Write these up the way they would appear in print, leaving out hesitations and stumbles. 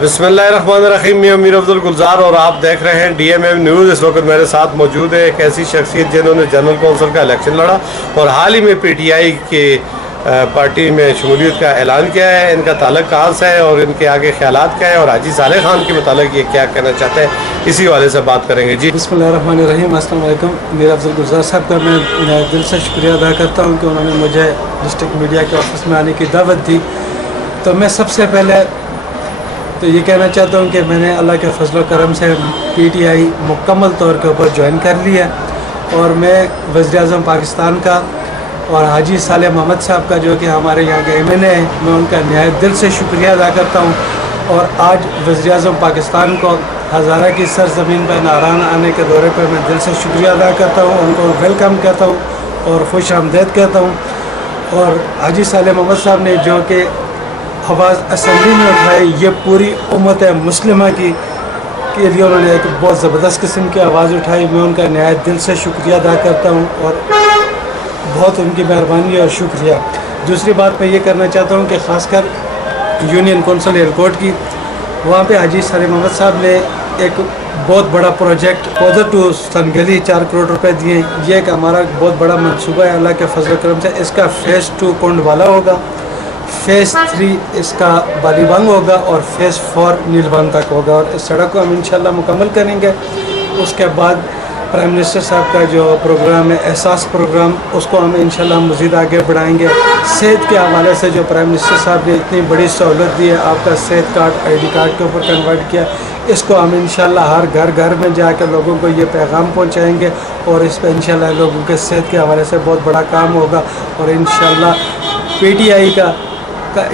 बिस्मिल्लाहिर्रहमानिर्रहीम। मैं अमीर अब्दुल गुलजार और आप देख रहे हैं DMM न्यूज़। इस वक्त मेरे साथ मौजूद है एक ऐसी शख्सियत जिन्होंने जनरल कौंसिल का इलेक्शन लड़ा और हाल ही में PTI के पार्टी में शमूलियत का ऐलान किया है। इनका ताल्लुक कहाँ से है और इनके आगे ख्यालात क्या है और हाजी सालेह खान के मुतालिक ये क्या कहना चाहते हैं, इसी वाले से बात करेंगे। जी बिस्मिल्लाहिर्रहमानिर्रहीम। अस्सलाम वालेकुम। मीर अब्दुल गुलजार साहब का मैं दिल से शुक्रिया अदा करता हूँ कि उन्होंने मुझे डिस्ट्रिक्ट मीडिया के ऑफिस में आने की दावत दी। तो मैं सबसे पहले तो ये कहना चाहता हूँ कि मैंने अल्लाह के फजल करम से PTI मुकम्मल तौर के ऊपर ज्वाइन कर लिया और मैं वज़ीर-ए-आज़म पाकिस्तान का और हाजी सालेह मोहम्मद साहब का जो कि हमारे यहाँ के MNA हैं, मैं उनका नहायत दिल से शुक्रिया अदा करता हूँ। और आज वज़ीर-ए-आज़म पाकिस्तान को हज़ारा की सरज़मीन पर नारान आने के दौरे पर मैं दिल से शुक्रिया अदा करता हूँ, उनको वेलकम कहता हूँ और खुश आमदीद कहता हूँ। और हाजी सालेह मोहम्मद साहब ने जो कि आवाज़ असम्बली में उठाई, ये पूरी उम्मत मुस्लिमा की के लिए उन्होंने एक बहुत ज़बरदस्त किस्म की आवाज़ उठाई। मैं उनका नहायत दिल से शुक्रिया अदा करता हूँ और बहुत उनकी मेहरबानी और शुक्रिया। दूसरी बात मैं ये करना चाहता हूँ कि ख़ासकर यूनियन कौंसिल एयरपोर्ट की, वहाँ पे हाजी सालेह मोहम्मद साहब ने एक बहुत बड़ा प्रोजेक्ट पौधा टू सनगली 4 करोड़ रुपए दिए। ये एक हमारा बहुत बड़ा मनसूबा है अल्लाह के फजल करम से। इसका फ़ेज़ 2 कुंड वाला होगा, फ़ेज़ 3 इसका बालीबांग होगा और फ़ेज़ 4 नीलबांग तक होगा और इस सड़क को हम इंशाल्लाह मुकम्मल करेंगे। उसके बाद प्राइम मिनिस्टर साहब का जो प्रोग्राम है एहसास प्रोग्राम, उसको हम इंशाल्लाह मज़ीद आगे बढ़ाएंगे। सेहत के हवाले से जो प्राइम मिनिस्टर साहब ने इतनी बड़ी सहूलत दी है, आपका सेहत कार्ड ID कार्ड के ऊपर कन्वर्ट किया, इसको हम इंशाल्लाह हर घर में जाकर लोगों को ये पैगाम पहुंचाएंगे और इस पर इंशाल्लाह लोगों के सेहत के हवाले से बहुत बड़ा काम होगा और इंशाल्लाह PTI का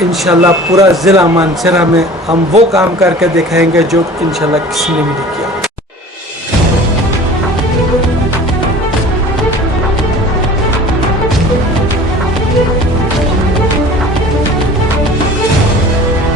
इंशाल्लाह पूरा ज़िला मानसरा में हम वो काम करके दिखाएंगे जो इंशाल्लाह किसी ने भी नहीं किया।